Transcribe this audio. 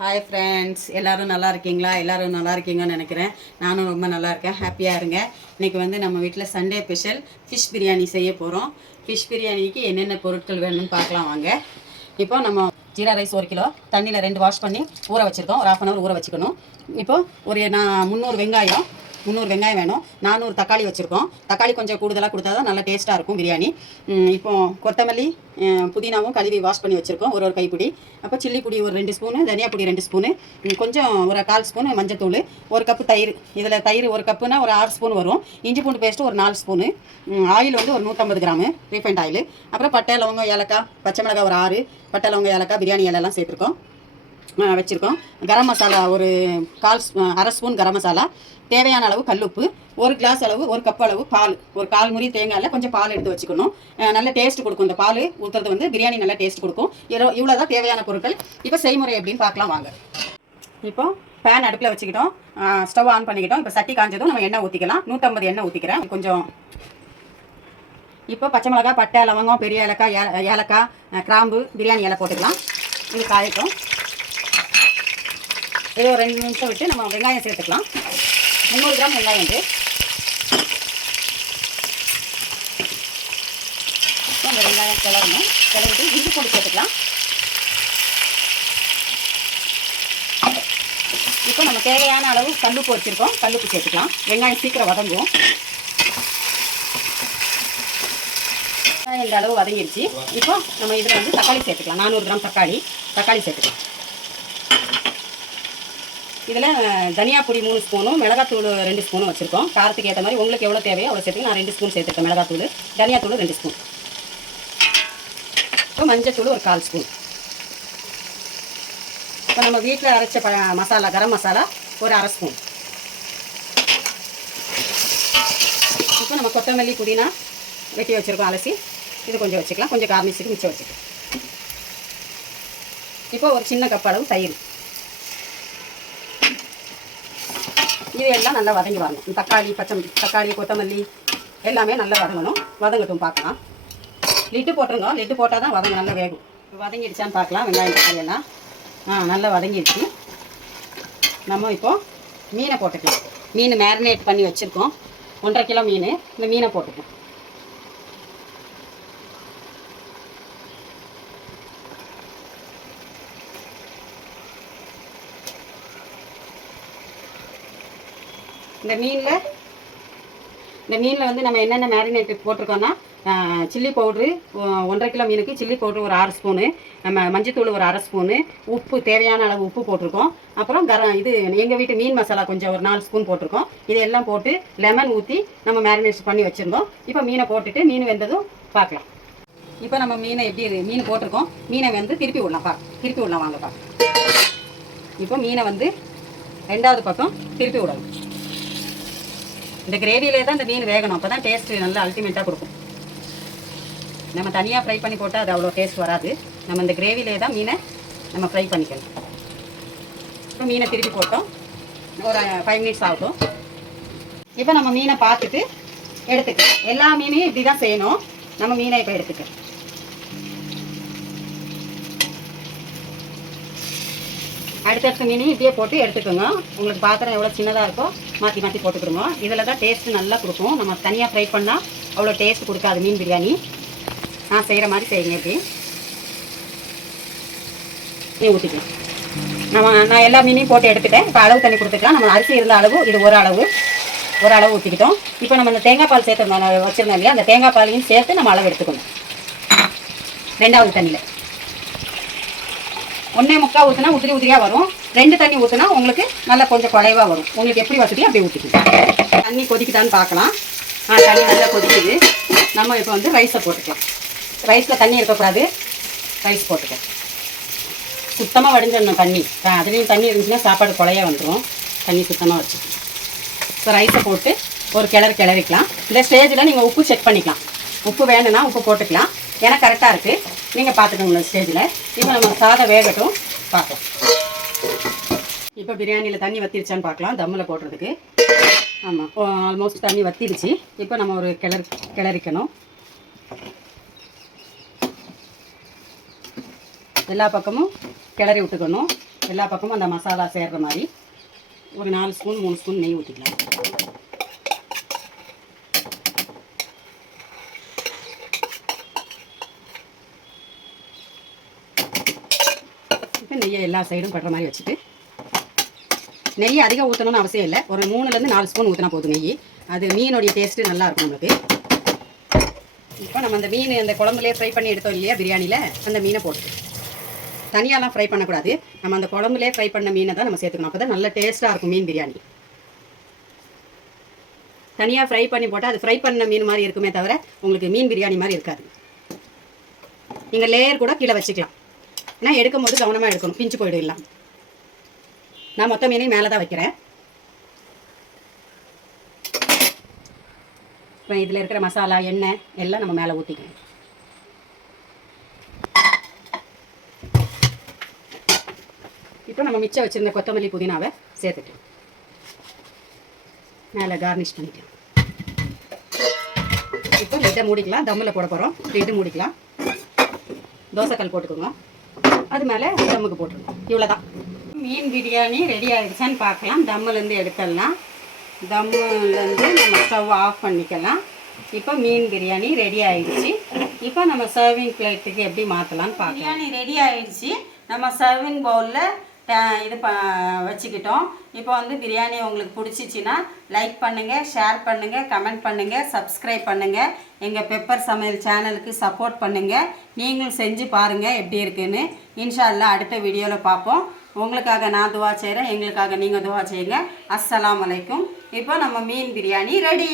Hi friends, எல்லோரும் நல்லா இருக்கீங்களா? எல்லோரும் நல்லா இருக்கீங்கன்னு நினைக்கிறேன். நானும் ரொம்ப நல்லா இருக்கேன். ஹாப்பியாக இருங்க. இன்றைக்கி வந்து நம்ம வீட்டில் சண்டே ஸ்பெஷல் ஃபிஷ் பிரியாணி செய்ய போகிறோம். ஃபிஷ் பிரியாணிக்கு என்னென்ன பொருட்கள் வேணும்னு பார்க்கலாம் வாங்க. இப்போ நம்ம ஜீரா ரைஸ் 1 கிலோ தண்ணியில் 2 வாஷ் பண்ணி ஊற வச்சுருக்கோம். ஒரு 1/2 hour ஊற வச்சுக்கணும். இப்போது நான் 300 வெங்காயம் வேணும். 400 தக்காளி வச்சுருக்கோம். தக்காளி கொஞ்சம் கூடுதலாக கொடுத்தா தான் நல்லா டேஸ்ட்டாக இருக்கும் பிரியாணி. இப்போது கொத்தமல்லி, புதினாவும் கழுவி வாஷ் பண்ணி வச்சுருக்கோம், ஒரு கைப்பிடி. அப்போ சில்லி பொடி ஒரு 2 ஸ்பூனு, தனியா பொடி 2 ஸ்பூனு, கொஞ்சம் ஒரு 1/4 ஸ்பூனு மஞ்சத்தூள், 1 கப்பு தயிர். இதில் தயிர் 1 கப்புனா ஒரு 6 ஸ்பூன் வரும். இஞ்சி பூண்டு பேஸ்ட்டு ஒரு 4 ஸ்பூனு. ஆயில் வந்து ஒரு 150 கிராமு ரீஃபைண்ட் ஆயில். அப்புறம் பட்டை, லவங்கம், ஏலக்காய், பச்சை மிளகாய் ஒரு 6, பட்டை, லவங்கம், ஏலக்காய், பிரியாணி இலையெல்லாம் சேர்த்துருக்கோம் வச்சுருக்கோம். கரம் மசாலா ஒரு 1/2 ஸ்பூன் கரம் மசாலா, தேவையான அளவு கல்லுப்பு, 1 கிளாஸ் அளவு 1 கப் அளவு பால், ஒரு 1/4 முறி தேங்காயில் கொஞ்சம் பால் எடுத்து வச்சுக்கணும். நல்ல டேஸ்ட் கொடுக்கும். இந்த பால் ஊற்றுறது வந்து பிரியாணி நல்லா டேஸ்ட் கொடுக்கும். இவ்வளோ தான் தேவையான பொருட்கள். இப்போ செய்முறை எப்படின்னு பார்க்கலாம் வாங்க. இப்போ பேன் அடுப்பில் வச்சுக்கிட்டோம், ஸ்டவ் ஆன் பண்ணிக்கிட்டோம். இப்போ சட்டி காஞ்சதும் நம்ம எண்ணெய் ஊற்றிக்கலாம். 150 எண்ணெய் ஊற்றிக்கிறேன். கொஞ்சம் இப்போ பச்சை மிளகாய், பட்டை, லவங்கம், பெரிய ஏலக்காய், கிராம்பு, பிரியாணி இலை போட்டுக்கலாம். இது காயட்டும். இது ஒரு 2 நிமிஷம் விட்டு நம்ம வெங்காயம் சேர்த்துக்கலாம். 300 கிராம் வெங்காயம் வந்து அந்த வெங்காயம் கிளறணும். கிளறிட்டு இஞ்சி பூண்டு சேர்த்துக்கலாம். இப்போ நம்ம தேவையான அளவு கல்லுப்பு வச்சுருக்கோம், கல்லுப்பு சேர்த்துக்கலாம். வெங்காயம் சீக்கிரம் வதங்கும். இந்த அளவு வதங்கிடுச்சு. இப்போ நம்ம இதில் வந்து தக்காளி சேர்த்துக்கலாம். 400 கிராம் தக்காளி சேர்த்துக்கலாம். இதில் தனியா பொடி 3 ஸ்பூனும், மிளகாத்தூள் 2 ஸ்பூனும் வச்சுருக்கோம். காரத்துக்கு ஏற்ற மாதிரி உங்களுக்கு எவ்வளோ தேவையோ அவ்வளோ சேர்த்துக்கு. நான் 2 ஸ்பூன் சேர்த்துருக்கேன் மிளகாத்தூள். தனியாத்தூள் 2 ஸ்பூன். இப்போ மஞ்சத்தூள் ஒரு 1/4 ஸ்பூன். இப்போ நம்ம வீட்டில் அரைச்ச மசாலா, கரம் மசாலா ஒரு 1/2 ஸ்பூன். இப்போ நம்ம கொத்தமல்லி, புதினா வெட்டி வச்சுருக்கோம் அலசி. இது கொஞ்சம் வச்சுக்கலாம். கொஞ்சம் கார்னிஷுக்கு மிச்சம் வச்சுக்கலாம். இப்போ ஒரு சின்ன கப் அளவு தயிர். இது எல்லாம் நல்லா வதங்கி வரணும். தக்காளி, கொத்தமல்லி எல்லாமே நல்லா வதங்கணும். வதங்கட்டும் பார்க்கலாம். லிட்டு போட்டுருங்க. லிட்டு போட்டால் தான் நல்லா வேகும். வதங்கிடுச்சான்னு பார்க்கலாம். வெங்காயம், தக்காளி எல்லாம் நல்லா வதங்கிடுச்சு. நம்ம இப்போது மீனை போட்டுக்கலாம். மீன் மேரினேட் பண்ணி வச்சுருக்கோம். 1.5 கிலோ மீன். இந்த மீனை போட்டுக்கலாம். இந்த மீனில் வந்து நம்ம என்னென்ன மேரினேட் போட்டிருக்கோன்னா, சில்லி பவுட்ரு 1.5 கிலோ மீனுக்கு சில்லி பவுட்ரு ஒரு 6 ஸ்பூனு, நம்ம மஞ்சத்தூள் ஒரு 1/2 ஸ்பூனு, உப்பு தேவையான அளவு உப்பு போட்டிருக்கோம். அப்புறம் இது எங்கள் வீட்டு மீன் மசாலா கொஞ்சம் ஒரு 4 ஸ்பூன் போட்டிருக்கோம். இதெல்லாம் போட்டு லெமன் ஊற்றி நம்ம மேரினேட் பண்ணி வச்சுருந்தோம். இப்போ மீனை போட்டுட்டு மீன் வெந்ததும் பார்க்கலாம். இப்போ நம்ம மீன் போட்டிருக்கோம். மீனை வந்து திருப்பி விடலாம் வாங்கப்பா. இப்போ மீனை வந்து 2வது பக்கம் திருப்பி விடணும். இந்த கிரேவியிலே தான் இந்த மீன் வேகணும். அப்போ தான் டேஸ்ட்டு நல்லா அல்டிமேட்டாக கொடுக்கும். நம்ம தனியாக ஃப்ரை பண்ணி போட்டால் அது அவ்வளோ டேஸ்ட் வராது. நம்ம இந்த கிரேவியிலே தான் மீனை நம்ம ஃப்ரை பண்ணிக்கணும். இப்போ மீனை திருப்பி போட்டோம். ஒரு 5 மினிட்ஸ் ஆகட்டும். இப்போ நம்ம மீனை பார்த்துட்டு எடுத்துக்கலாம். எல்லா மீனையும் இப்படி தான் செய்யணும். நம்ம மீனை இப்போ எடுத்துக்கலாம். அடுத்தடுத்த மீனையும் இப்படியே போட்டு எடுத்துக்கோங்க. உங்களுக்கு பாத்திரம் எவ்வளோ சின்னதாக இருக்கோ மாற்றி போட்டுக்கிடுங்க. இதில் தான் டேஸ்ட்டு நல்லா கொடுக்கும். நம்ம தனியாக ஃப்ரை பண்ணால் அவ்வளோ டேஸ்ட் கொடுக்காது மீன் பிரியாணி. நான் செய்கிற மாதிரி செய்யுங்க. இப்படி நீ ஊற்றிக்கலாம். நான் எல்லா மீனையும் போட்டு எடுத்துட்டேன். இப்போ அளவு தண்ணி கொடுத்துக்கலாம். நம்ம அரிசி இருந்த அளவு இது ஒரு அளவு ஊற்றிக்கிட்டோம். இப்போ நம்ம இந்த தேங்காய் பால் வச்சுருந்தோம் இல்லையா, அந்த தேங்காய் பாலையும் சேர்த்து நம்ம அளவு எடுத்துக்கணும். 2வது தண்ணியில் 1.25 ஊற்றினா உதிரியாக வரும். 2 தண்ணி ஊற்றினா உங்களுக்கு நல்லா கொஞ்சம் குறைவாக வரும். உங்களுக்கு எப்படி வசதியோ அப்படி ஊற்றிக்கலாம். தண்ணி கொதிக்குதான்னு பார்க்கலாம். தண்ணி நல்லா கொதிக்குது. நம்ம இப்போ வந்து ரைஸை போட்டுக்கலாம். ரைஸில் தண்ணி இருக்கக்கூடாது. ரைஸ் போட்டுக்கலாம். சுத்தமாக வடிஞ்சிடணும் தண்ணி. அதுலேயும் தண்ணி இருந்துச்சுன்னா சாப்பாடு குறையாக வந்துடும். தண்ணி சுத்தமாக வச்சுக்கலாம். இப்போ ரைஸை போட்டு ஒரு கிளறிக்கலாம். இந்த ஸ்டேஜில் நீங்கள் உப்பு செக் பண்ணிக்கலாம். உப்பு வேணும்னா உப்பு போட்டுக்கலாம். ஏன்னா கரெக்டாக இருக்குது. நீங்கள் பார்த்துக்கோங்க ஸ்டேஜில். இப்போ நம்ம சாதம் வேகட்டும் பார்க்கலாம். இப்போ பிரியாணியில் தண்ணி வத்திருச்சான்னு பார்க்கலாம். தம்மில் போடுறதுக்கு. ஆமாம், ஆல்மோஸ்ட் தண்ணி வத்திருச்சு. இப்போ நம்ம ஒரு கிளறிக்கணும். எல்லா பக்கமும் கிளறி விட்டுக்கணும். எல்லா பக்கமும் அந்த மசாலா சேர்கிற மாதிரி ஒரு 4 ஸ்பூன் 3 ஸ்பூன் நெய் ஊற்றிக்கலாம். இப்போ நெய்யை எல்லா சைடும் படுற மாதிரி வச்சுட்டு, நெய் அதிகம் ஊற்றணும்னு அவசியம் இல்லை. ஒரு 3லேருந்து 4 ஸ்பூன் ஊற்றினா போதும் நெய். அது மீனுடைய டேஸ்ட்டு நல்லாயிருக்கும் நம்மளுக்கு. இப்போ நம்ம அந்த மீன் அந்த குழம்புலேயே ஃப்ரை பண்ணி எடுத்தோம் இல்லையா பிரியாணியில், அந்த மீனை போட்டு தனியாலாம் ஃப்ரை பண்ணக்கூடாது. நம்ம அந்த குழம்புலேயே ஃப்ரை பண்ண மீனை தான் நம்ம சேர்த்துக்கணும். அப்போ தான் நல்ல டேஸ்ட்டாக இருக்கும் மீன் பிரியாணி. தனியாக ஃப்ரை பண்ணி போட்டால் அது ஃப்ரை பண்ண மீன் மாதிரி இருக்குமே தவிர உங்களுக்கு மீன் பிரியாணி மாதிரி இருக்காது. நீங்கள் லேயர் கூட கீழே வச்சுக்கலாம். ஏன்னா எடுக்கும் போது கவனமாக எடுக்கணும், பிஞ்சு போயிடலாம். நான் மொத்த மீனையும் மேலே தான் வைக்கிறேன். இப்போ இதில் இருக்கிற மசாலா எண்ணெய் எல்லாம் நம்ம மேலே ஊற்றிக்கணும். இப்போ நம்ம மிச்சம் வச்சுருந்த கொத்தமல்லி புதினாவை சேர்த்துக்கலாம். மேலே கார்னிஷ் பண்ணிக்கலாம். இப்போ லிட்டை மூடிக்கலாம். தம்மில் போட போகிறோம். லிட்டு மூடிக்கலாம். தோசைக்கல் போட்டுக்கோங்க. அது மேலே தம்முக்கு போட்டுருங்க. இவ்வளோதான். மீன் பிரியாணி ரெடி ஆகிடுச்சான்னு பார்க்கலாம். தம்முலேருந்து எடுத்துடலாம். தம்முலேருந்து நம்ம ஸ்டவ் ஆஃப் பண்ணிக்கலாம். இப்போ மீன் பிரியாணி ரெடி ஆகிடுச்சு. இப்போ நம்ம சர்விங் பிளேட்டுக்கு எப்படி மாற்றலான்னு பார்க்கலாம். பிரியாணி ரெடி ஆகிடுச்சு. நம்ம சர்விங் பவுலில் இது வச்சுக்கிட்டோம். இப்போ வந்து பிரியாணி உங்களுக்கு பிடிச்சிச்சின்னா லைக் பண்ணுங்கள், ஷேர் பண்ணுங்கள், கமெண்ட் பண்ணுங்கள், சப்ஸ்கிரைப் பண்ணுங்கள். எங்கள் பெப்பர் சமையல் சேனலுக்கு சப்போர்ட் பண்ணுங்கள். நீங்களும் செஞ்சு பாருங்கள் எப்படி இருக்குன்னு. இன்ஷா அல்லாஹ் அடுத்த வீடியோவில் பார்ப்போம். உங்களுக்காக நான் துவா செய்கிறேன், எங்களுக்காக நீங்கள் துவா செய்யுங்க. அஸ்ஸலாமு அலைக்கும். இப்போ நம்ம மீன் பிரியாணி ரெடி.